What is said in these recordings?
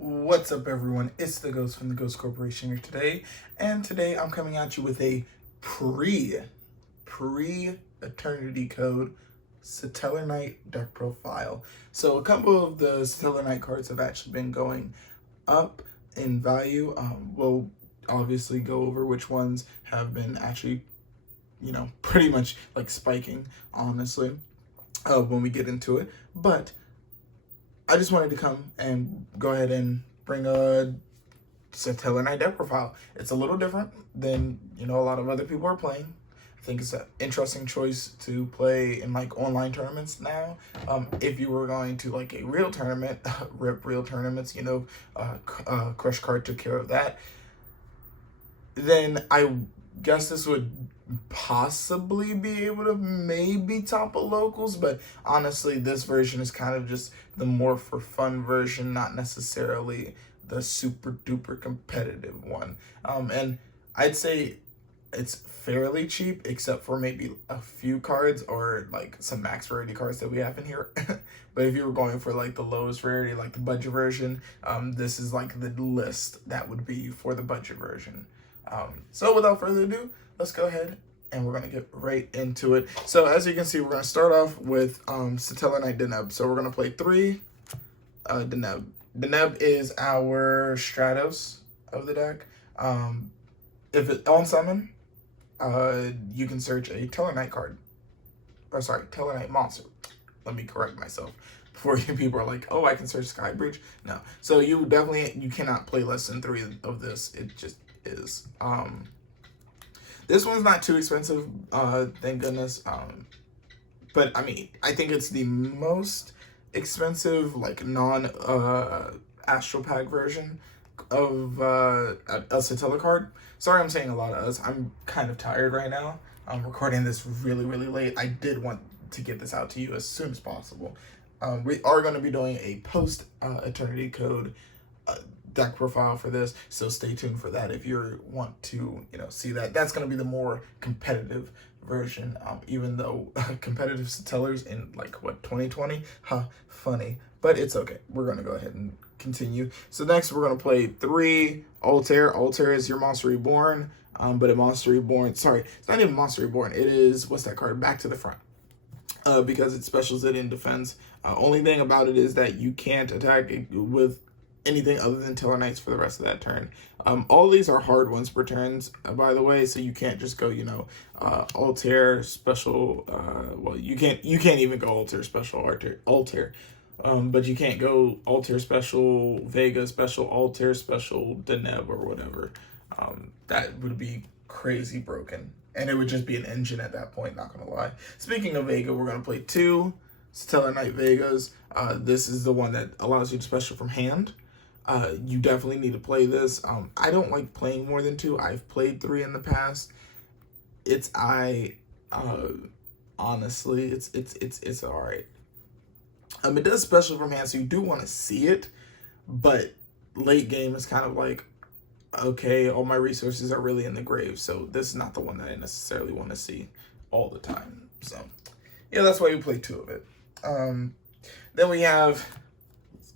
What's up, everyone? It's the Ghost from the Ghost Corporation here today, and today I'm coming at you with a pre-Eternity Code Satellarknight deck profile. So a couple of the Satellarknight cards have actually been going up in value. We'll obviously go over which ones have been actually, pretty much like spiking, honestly, when we get into it. But I just wanted to come and go ahead and bring a Satellarknight deck profile. It's a little different than, a lot of other people are playing. I think it's an interesting choice to play in like online tournaments now. If you were going to like a real tournament, rip real tournaments, Crush Card took care of that. Then I guess this would possibly be able to maybe topple locals, but honestly, this version is kind of just the more for fun version, not necessarily the super duper competitive one. And I'd say it's fairly cheap, except for maybe a few cards or like some max rarity cards that we have in here. But if you were going for like the lowest rarity, like the budget version, this is like the list that would be for the budget version. So without further ado, let's go ahead and we're going to get right into it. So as you can see, we're going to start off with Satellarknight Deneb. So we're going to play 3 Deneb. Deneb is our Stratos of the deck. If it's on summon, you can search a Tellarknight card. Or sorry, Tellarknight monster. Let me correct myself. Before you people are like, oh, I can search Skybridge. No. So you cannot play less than 3 of this. It just is. This one's not too expensive, thank goodness. But I mean, I think it's the most expensive, like non Astral Pack version of a Satella card. Sorry, I'm saying a lot of us. I'm kind of tired right now. I'm recording this really late. I did want to get this out to you as soon as possible. We are going to be doing a post Eternity Code deck profile for this, so stay tuned for that if you want to see that. That's going to be the more competitive version, even though competitive Stellars in like what 2020, funny, but it's okay. We're going to go ahead and continue. So next we're going to play 3 Altair. Altair is your Monster Reborn, but a Monster Reborn, sorry, it's not even Monster Reborn, it is, what's that card, Back to the Front, because it specials it in defense. Only thing about it is that you can't attack it with anything other than Tellarknights for the rest of that turn. All these are hard ones per turns, by the way, so you can't just go, Altair special. Well, you can't even go Altair special Altair. But you can't go Altair special Vega special Altair special Deneb or whatever. That would be crazy broken, and it would just be an engine at that point. Not gonna lie. Speaking of Vega, we're gonna play 2 Satellarknight Vegas. This is the one that allows you to special from hand. You definitely need to play this. I don't like playing more than 2. I've played 3 in the past. Honestly, it's all right. It does special from hand, so you do want to see it, but late game is kind of like, okay, all my resources are really in the grave, so this is not the one that I necessarily want to see all the time. So yeah, that's why you play 2 of it. Then we have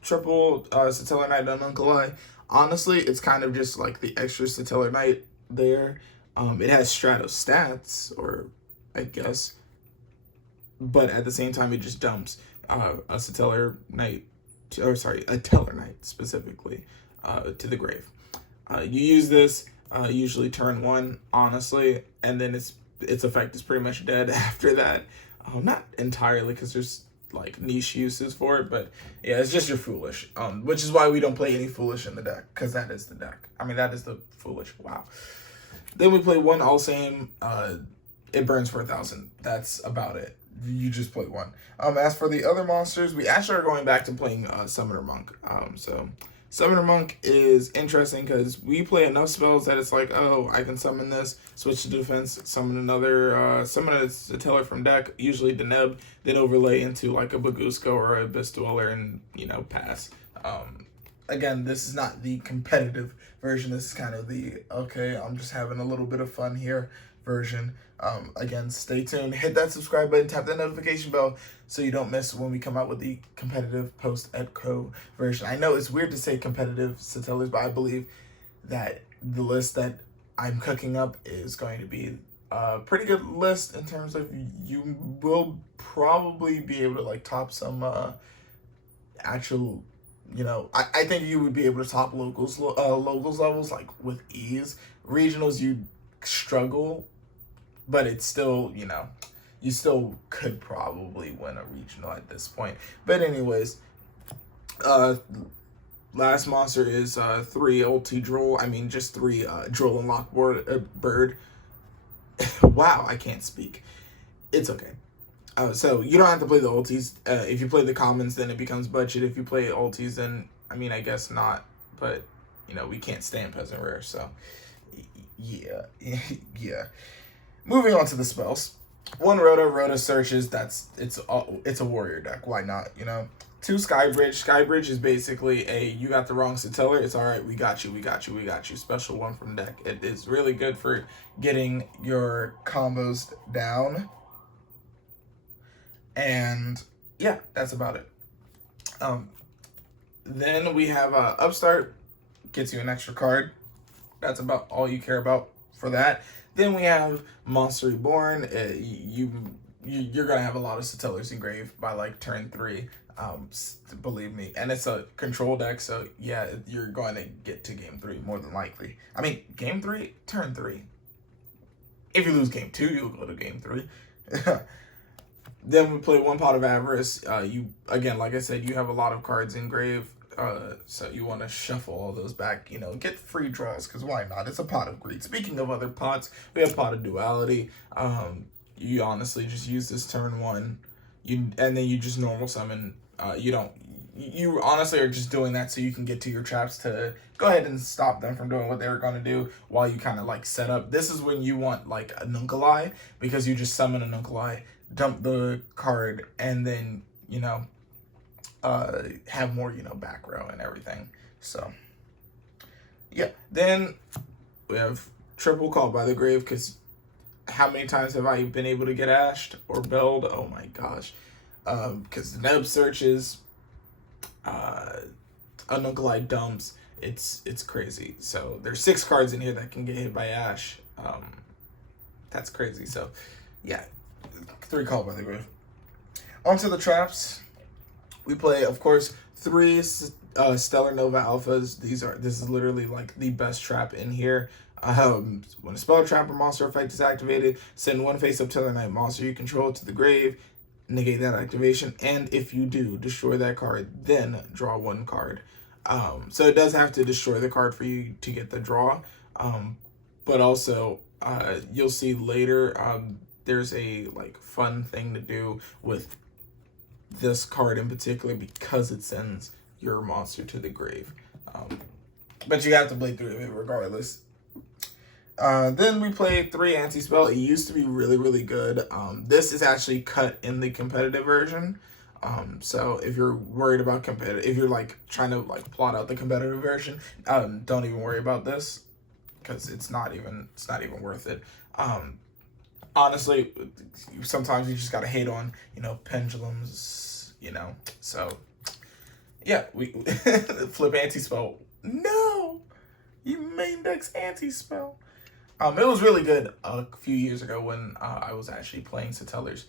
triple Satellarknight Ununculai. Honestly, it's kind of just like the extra Satellarknight there. It has Stratos stats, or I guess, but at the same time, it just dumps a Satellarknight, or sorry, a Tellarknight specifically, to the grave. You use this usually turn 1, honestly, and then its effect is pretty much dead after that. Not entirely, because there's like niche uses for it, but yeah, it's just your foolish, which is why we don't play any foolish in the deck, because that is the deck. I mean, that is the foolish. Wow. Then we play 1 All Same. It burns for 1,000. That's about it. You just play 1. As for the other monsters, we actually are going back to playing Summoner Monk. So Summoner Monk is interesting because we play enough spells that it's like, oh, I can summon this, switch to defense, summon another, summon a Satellar from deck, usually Deneb, then overlay into like a Bagusko or a Abyss Dweller and, pass. Again, this is not the competitive version. This is kind of the, okay, I'm just having a little bit of fun here version. Again, stay tuned. Hit that subscribe button. Tap that notification bell so you don't miss when we come out with the competitive post-Echo version. I know it's weird to say competitive Satellarknight, but I believe that the list that I'm cooking up is going to be a pretty good list in terms of you will probably be able to like top some actual, I think you would be able to top locals levels like with ease. Regionals you struggle, but it's still, you still could probably win a regional at this point. But anyways, last monster is 3 ulti droll. I mean, just 3 droll and lockboard bird. Wow, I can't speak. It's okay. So you don't have to play the ultis. If you play the commons, then it becomes budget. If you play ultis, then I mean, I guess not. But we can't stand peasant rare. So yeah, yeah. Moving on to the spells. 1 Rhoda searches. It's a warrior deck. Why not? 2 Skybridge. Skybridge is basically you got the wrong Satellar. It's all right. We got you. Special 1 from deck. It is really good for getting your combos down. And yeah, that's about it. Then we have Upstart, gets you an extra card. That's about all you care about for that. Then we have Monster Reborn. You're gonna have a lot of Satellars engraved by like turn 3. Believe me, and it's a control deck, so yeah, you're going to get to game 3 more than likely. I mean, game 3, turn 3. If you lose game 2, you'll go to game 3. Then we play 1 Pot of Avarice. You again, like I said, you have a lot of cards engraved, so you want to shuffle all those back. Get free draws, because why not? It's a Pot of Greed. Speaking of other pots, we have Pot of Duality. You honestly just use this turn 1, and then you just normal summon. You honestly are just doing that so you can get to your traps to go ahead and stop them from doing what they were going to do while you kind of like set up. This is when you want like a Nunculai, because you just summon a Nunculai, dump the card, and then have more back row and everything. So yeah, then we have triple Call by the Grave, because how many times have I been able to get ashed or belled? Oh my gosh. Because the Neb searches, Nunculai dumps, it's crazy. So there's 6 cards in here that can get hit by Ash. That's crazy. So yeah, 3 Call by the Grave. Onto the traps. We play, of course, 3 Stellar Nova Alphas. This is literally like the best trap in here. When a spell, trap, or monster effect is activated, send 1 face-up Satellarknight monster you control to the grave, negate that activation, and if you do, destroy that card, then draw 1 card. So it does have to destroy the card for you to get the draw, but also you'll see later there's a like fun thing to do with this card in particular, because it sends your monster to the grave. But you have to play through it regardless. Then we played 3 Anti-Spell. It used to be really, really good. This is actually cut in the competitive version. So if you're worried about if you're like trying to like plot out the competitive version, don't even worry about this, because it's not even worth it. Honestly, sometimes you just gotta hate on pendulums, So yeah, we flip Anti-Spell. No, you main deck's Anti-Spell. It was really good a few years ago when I was actually playing Satellars.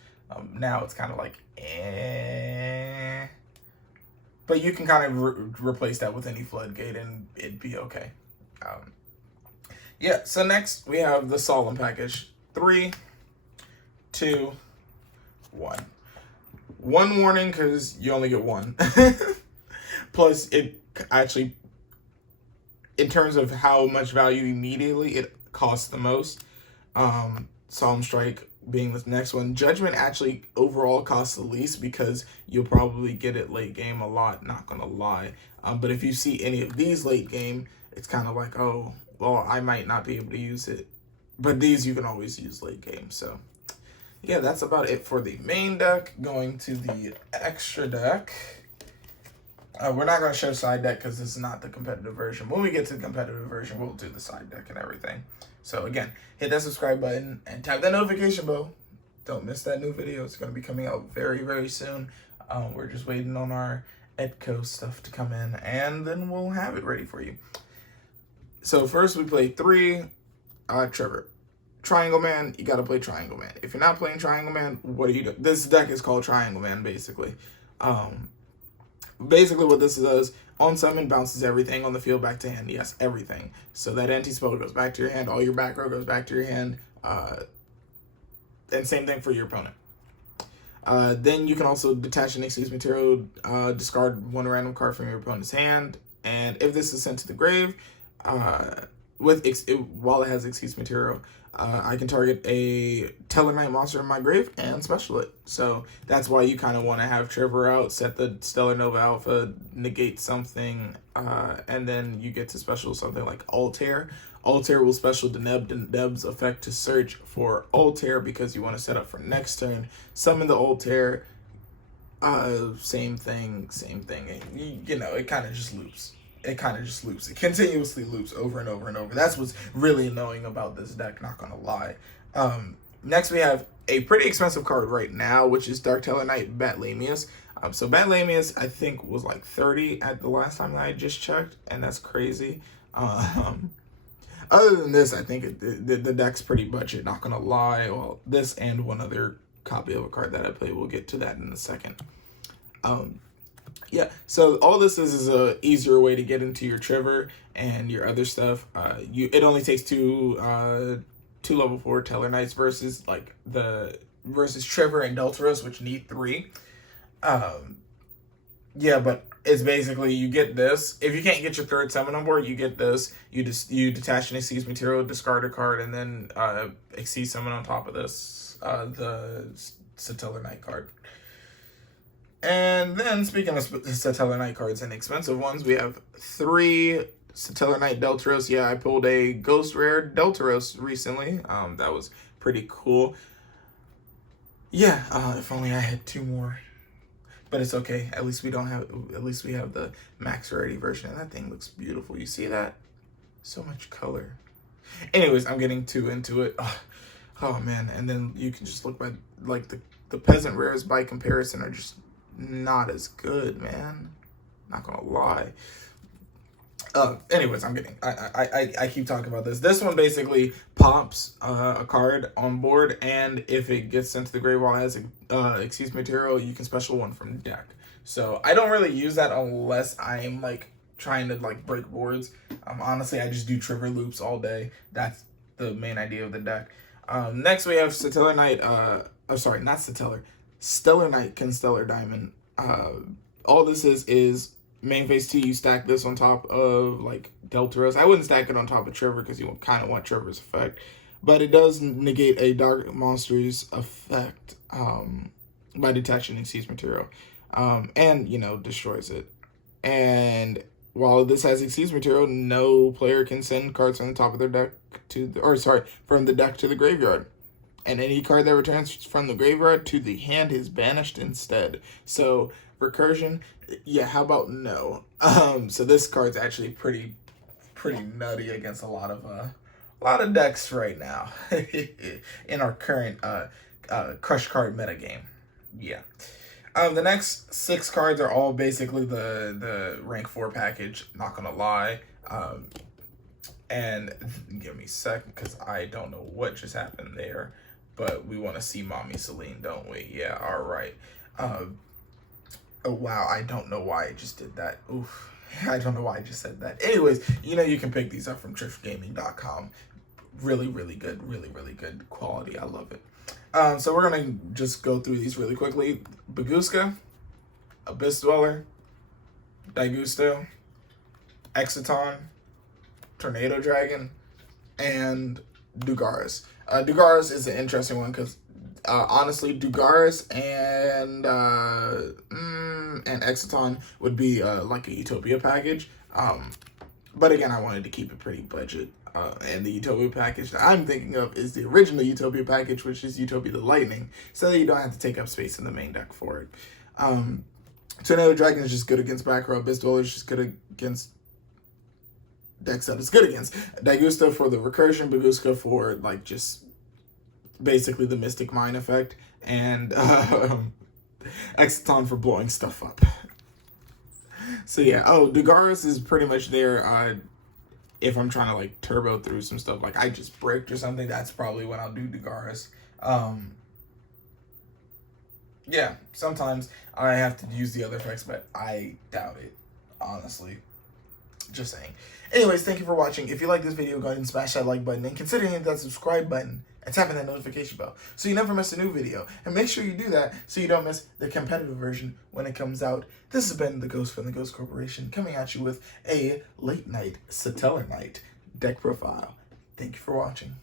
Now it's kind of like, eh. But you can kind of replace that with any Floodgate and it'd be okay. Yeah, so next we have the Solemn package. 3, 2, 1. 1 warning, because you only get 1. Plus, it actually, in terms of how much value immediately, it costs the most. Solemn Strike being the next one. Judgment actually overall costs the least, because you'll probably get it late game a lot, not gonna lie. But if you see any of these late game, it's kind of like, oh, well, I might not be able to use it. But these you can always use late game. So yeah, that's about it for the main deck. Going to the extra deck. We're not going to show side deck because this is not the competitive version. When we get to the competitive version, we'll do the side deck and everything. So again, hit that subscribe button and tap that notification bell. Don't miss that new video. It's going to be coming out very, very soon. We're just waiting on our Edco stuff to come in, and then we'll have it ready for you. So first we play 3 Trevor. Triangle Man, you got to play Triangle Man. If you're not playing Triangle Man, what are you doing? This deck is called Triangle Man, basically. Basically what this does, on summon, bounces everything on the field back to hand. Yes, everything. So that anti-spell goes back to your hand, all your back row goes back to your hand, and same thing for your opponent. Then you can also detach an excuse material, discard 1 random card from your opponent's hand, and if this is sent to the grave, while it has excuse material, I can target a Satellarknight monster in my grave and special it. So that's why you kind of want to have Trevor out, set the Stellar Nova Alpha, negate something, and then you get to special something like Altair. Altair will special Deneb's effect to search for Altair because you want to set up for next turn. Summon the Altair. Same thing. You know, it kind of just loops. It continuously loops over and over and over. That's what's really annoying about this deck, not gonna lie. Next we have a pretty expensive card right now, which is Dark Satellarknight Batlamius. So Batlamius, I think, was like 30 at the last time that I just checked, and that's crazy. Other than this, I think the deck's pretty budget, not gonna lie. Well, this and one other copy of a card that I play, we'll get to that in a second. Yeah, so all this is a easier way to get into your Trevor and your other stuff. It only takes two level 4 Satellarknights versus Trevor and Deltaros, which need 3. Yeah, but it's basically you get this. If you can't get your 3rd summon on board, you get this. You detach an Exceed material, discard a card, and then Exceed summon on top of this the Satellarknight card. And then, speaking of Satellarknight cards and expensive ones, we have 3 Satellarknight Deltaros. Yeah, I pulled a Ghost Rare Deltaros recently. That was pretty cool. Yeah, if only I had 2 more. But it's okay. At least we have the max rarity version, and that thing looks beautiful. You see that? So much color. Anyways, I'm getting too into it. Oh man, and then you can just look by the peasant rares by comparison are just not as good, man. Not gonna lie. Anyways, I keep talking about this. This one basically pops a card on board, and if it gets sent to the grave while it has excuse material, you can special one from the deck. So I don't really use that unless I'm trying to break boards. Honestly, I just do trigger loops all day. That's the main idea of the deck. Next we have Satellarknight. Sorry, not Satellar. Stellarknight Constellar Diamond. All this is main phase 2. You stack this on top of Deltaros. I wouldn't stack it on top of Trevor because you kind of want Trevor's effect, but it does negate a Dark Monster's effect by detaching Exceed material, and destroys it. And while this has Exceed material, no player can send cards from the top of their deck from the deck to the graveyard. And any card that returns from the graveyard to the hand is banished instead. So recursion, yeah, how about no? So this card's actually pretty nutty against a lot of decks right now in our current crush card metagame. Yeah. The next 6 cards are all basically the rank 4 package. Not gonna lie. And give me a second because I don't know what just happened there. But we want to see Mommy Celine, don't we? Yeah, all right. Oh, wow, I don't know why I just did that. Oof, I don't know why I just said that. Anyways, you can pick these up from thriftgaming.com. Really good, really good quality. I love it. So we're going to just go through these really quickly. Baguska, Abyss Dweller, Daigusto, Exciton, Tornado Dragon, and Dugaris. Dugaris is an interesting one because honestly, Dugaris and Exciton would be like a Utopia package. But again, I wanted to keep it pretty budget. And the Utopia package that I'm thinking of is the original Utopia package, which is Utopia the Lightning, so that you don't have to take up space in the main deck for it. Tornado Dragon is just good against back row. Abyss Dweller is just good against decks that it's good against. Daigusta for the recursion, Baguska for like just basically the Mystic Mine effect, and Exciton for blowing stuff up. So yeah, Dagaris is pretty much there. If I'm trying to like turbo through some stuff, like I just bricked or something, that's probably when I'll do Dagaris. Yeah, sometimes I have to use the other effects, but I doubt it, honestly. Just saying. Anyways, thank you for watching. If you like this video, go ahead and smash that like button and consider hitting that subscribe button and tapping that notification bell so you never miss a new video. And make sure you do that so you don't miss the competitive version when it comes out. This has been the Ghost from the Ghost Corporation coming at you with a late night Satellarknight deck profile. Thank you for watching.